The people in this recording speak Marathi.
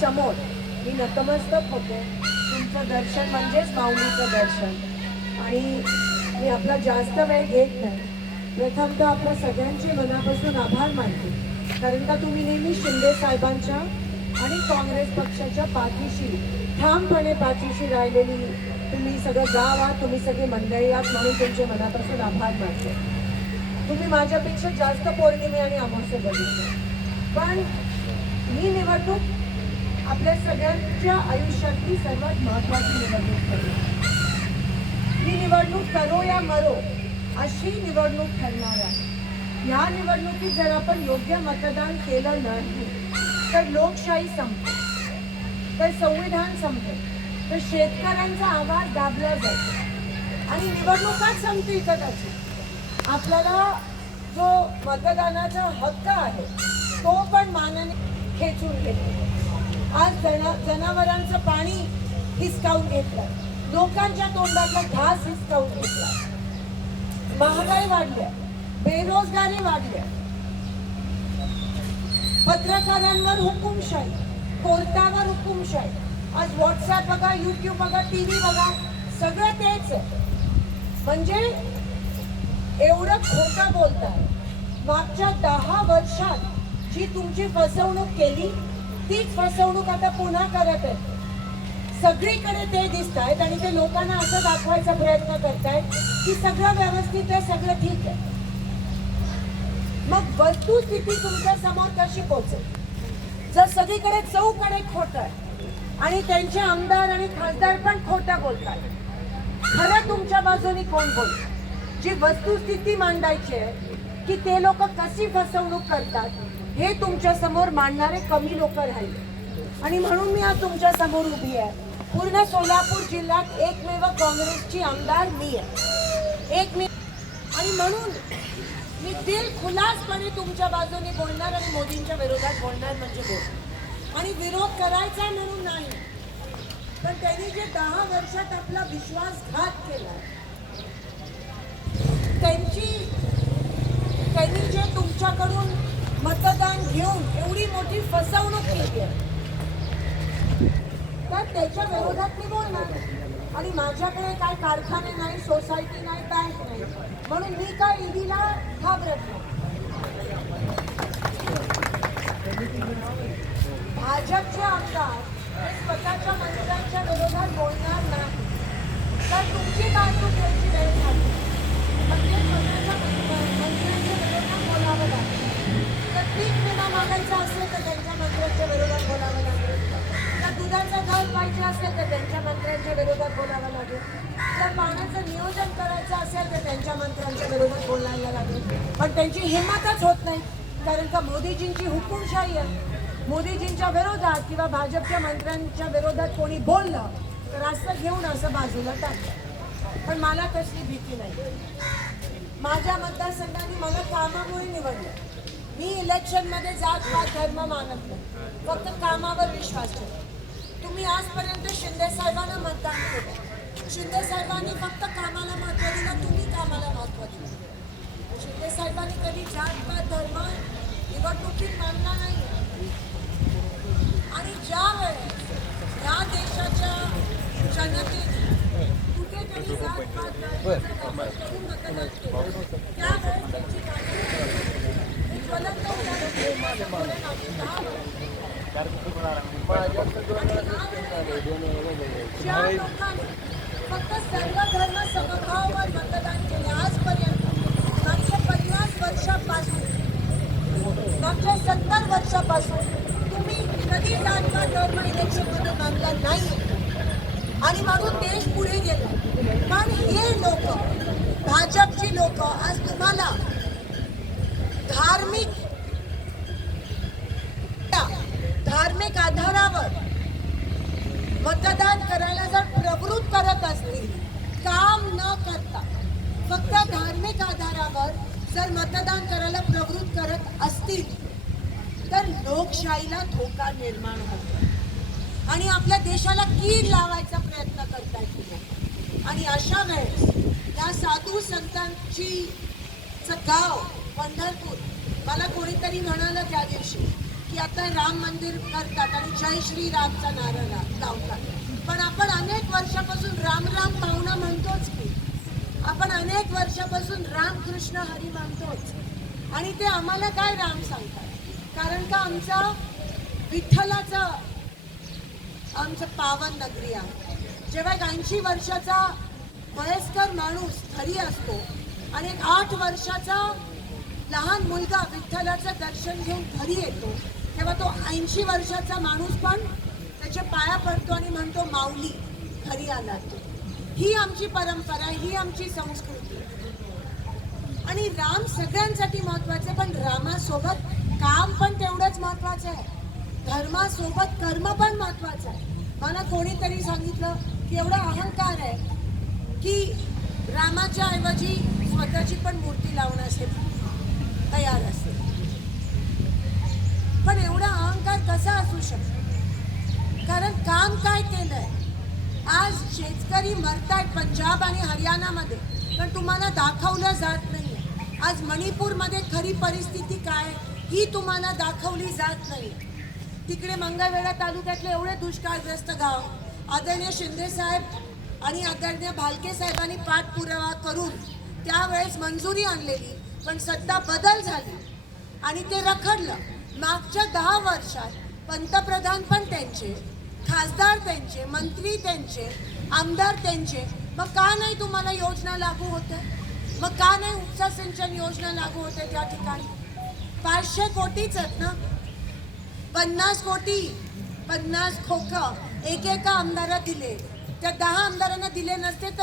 समोर. मी नतमस्तक होते. तुमचं दर्शन म्हणजेच माऊलीचं दर्शन. आणि मी आपला जास्त वेळ घेत नाही. प्रथमतः आपल्या सगळ्यांचे मनापासून आभार मानते. कारण का तुम्ही नेहमी शिंदे साहेबांच्या आणि काँग्रेस पक्षाच्या पाठीशी ठामपणे पाठीशी राहिलेली तुम्ही सगळं गाव आहात तुम्ही सगळे मंडळी आहात म्हणून तुमचे मनापासून आभार मानते. तुम्ही माझ्यापेक्षा जास्त पौर्णिमे आणि अमावस्या बघितले पण ही निवडणूक आपल्या सगळ्यांच्या आयुष्यातली सर्वात महत्वाची निवडणूक ठरली ही निवडणूक करो या मरो अशी निवडणूक ठरणार आहे. ह्या निवडणुकीत जर आपण योग्य मतदान केलं नाही तर लोकशाही संपते. तर संविधान संपते. तर शेतकऱ्यांचा आवाज दाबला जाईल. आणि निवडणुकाच संपतील कदाचित. आपल्याला जो मतदानाचा हक्क आहे तो पण मानाने खेचून घेतो. आज जना जनावरांचं पाणी हिसकावून घेतलं. लोकांच्या तोंडातला घास हिसकावून घेतला. महागाई वाढल्या. बेरोजगारी वाढल्या. पत्रकारांवर हुकुमशाही कोर्टावर हुकुमशाही. आज व्हॉट्सअप बघा युट्यूब बघा टी व्ही बघा सगळं तेच आहे. म्हणजे एवढं खोटं बोलताय. मागच्या दहा वर्षात जी तुमची फसवणूक केली तीच फसवणूक आता पुन्हा करत आहेत. सगळीकडे ते दिसत आहेत आणि ते लोकांना असं दाखवायचा प्रयत्न करतायत की सगळं व्यवस्थित आहे सगळं ठीक आहे. मग वस्तुस्थिती तुमच्यासमोर कशी पोहोचेल? जर सगळीकडे चौकडे खोट आहे आणि त्यांचे आमदार आणि खासदार पण खोटं बोलतात खरं तुमच्या बाजूने कोण बोलत? जी वस्तुस्थिती मांडायची आहे की ते लोक कशी फसवणूक करतात? हे तुमच्यासमोर मांडणारे कमी लोक राहिले. आणि म्हणून मी आज तुमच्यासमोर उभी आहे. पूर्ण सोलापूर जिल्ह्यात एकमेव काँग्रेसची आमदार मी आहे. एक मी आणि म्हणून मी दिल खुलासपणे तुमच्या बाजूने बोलणार आणि मोदींच्या विरोधात बोलणार म्हणजे बोल. आणि विरोध करायचा म्हणून नाही. पण त्यांनी जे दहा वर्षात आपला विश्वासघात केला त्यांची त्यांनी जे तुमच्याकडून मतदान घेऊन एवढी मोठी फसवणूक केली आहे तर त्याच्या विरोधात मी बोलणार आणि माझ्याकडे काय कारखाने नाही सोसायटी नाही बँक नाही. म्हणून मी काय ईडीला घाबरत नाही. भाजपचे आमदार हे स्वतःच्या मंत्र्यांच्या विरोधात बोलणार नाही तर तुमची बाजू घ्यायची वेळ झाली म्हणजे स्वतःच्या मंत्र- मंत्र्यांच्या विरोधात बोलावं लागेल तर पीक विमा मागायचा असेल तर त्यांच्या मंत्र्यांच्या विरोधात बोलावं लागेल जर दुधाचा दर असेल तर त्यांच्या मंत्र्यांच्या विरोधात बोलावं लागेल. जर पाण्याचं नियोजन करायचं असेल तर त्यांच्या मंत्र्यांच्या विरोधात बोलायला लागेल. पण त्यांची हिंमतच होत नाही. कारण का मोदीजींची हुकुमशाही आहे. मोदीजींच्या विरोधात किंवा भाजपच्या मंत्र्यांच्या विरोधात कोणी बोललं तर असं घेऊन असं बाजूला टाकलं पण मला कसली भीती नाही. माझ्या मतदारसंघाने मला कामामुळे निवडलं. मी इलेक्शनमध्ये जात पात धर्म मानत नाही. फक्त कामावर विश्वास ठेवतो. तुम्ही आजपर्यंत शिंदे साहेबांना मतदान केलं. शिंदे साहेबांनी फक्त कामाला महत्त्व दिलं तुम्ही कामाला महत्त्व दिलं. शिंदे साहेबांनी कधी जात पात धर्म निवडणुकीत मानला नाही. आणि ज्या वेळेस या देशाच्या जनतेने कुठेतरी जात पात धर्माचा करून मतदान केलं त्यावेळेस त्यांची ज्वलंत उदाहरण माझ्या ज्या लोकांनी फक्त सर्व धर्म समभावावर मतदान केले आजपर्यंत. मागच्या पन्नास वर्षापासून मागच्या सत्तर वर्षापासून तुम्ही कधी जातपात धर्म इलेक्शनमध्ये मानला नाही आणि म्हणून देश पुढे गेला. पण हे लोक भाजपची लोक आज तुम्हाला धार्मिक धार्मिक आधारावर मतदान करायला जर प्रवृत्त करत असतील काम न करता फक्त धार्मिक आधारावर जर मतदान करायला प्रवृत्त करत असतील तर लोकशाहीला धोका निर्माण होतो. आणि आपल्या देशाला कीड लावायचा प्रयत्न करतात तुम्ही. आणि अशा वेळेस या साधू संतांची गाव पंढरपूर मला कोणीतरी म्हणालं त्या दिवशी की आता राम मंदिर करतात आणि जय श्रीरामचा नारा लावतात. पण आपण अनेक वर्षापासून राम राम पाहुणा म्हणतोच की आपण अनेक वर्षापासून राम कृष्ण हरी म्हणतोच आणि ते आम्हाला काय राम सांगतात? कारण का आमचा विठ्ठलाचा आमचं पावन नगरी आहे. जेव्हा एक ऐंशी वर्षाचा वयस्कर माणूस घरी असतो आणि एक आठ वर्षाचा लहान मुलगा विठ्ठलाचं दर्शन घेऊन घरी येतो तेव्हा तो ऐंशी वर्षाचा माणूस पण त्याच्या पाया पडतो आणि म्हणतो माऊली घरी आला तो. ही आमची परंपरा ही आमची संस्कृती. आणि राम सगळ्यांसाठी महत्त्वाचे पण रामासोबत काम पण तेवढंच महत्वाचं आहे. धर्मासोबत कर्म पण महत्वाचं आहे. मला कोणीतरी सांगितलं की एवढा अहंकार आहे की रामाच्या ऐवजी स्वतःची पण मूर्ती लावण्यासाठी तयार असते. पण एवढा अहंकार कसा असू शकतो? कारण काम काय केलंय? आज शेतकरी मरत आहेत पंजाब आणि हरियाणामध्ये पण तुम्हाला दाखवलं जात नाही आज मणिपूरमध्ये खरी परिस्थिती काय? ही तुम्हाला दाखवली जात नाही. तिकडे मंगळवेढा तालुक्यातले एवढे दुष्काळग्रस्त गाव आदरणीय शिंदे साहेब आणि आदरणीय भालके साहेबांनी पाठपुरावा करून त्यावेळेस मंजुरी आणलेली पण सत्ता बदल झाली आणि ते रखडलं. मागच्या दहा वर्षात पंतप्रधान पण त्यांचे खासदार त्यांचे मंत्री त्यांचे आमदार त्यांचे. मग का नाही तुम्हाला योजना लागू होते? मग का नाही उपसा सिंचन योजना लागू होते त्या ठिकाणी? पाचशे कोटीच आहेत ना? पन्नास कोटी पन्नास खोकं एकेका आमदारा दिले. त्या दहा आमदारांना दिले नसते तर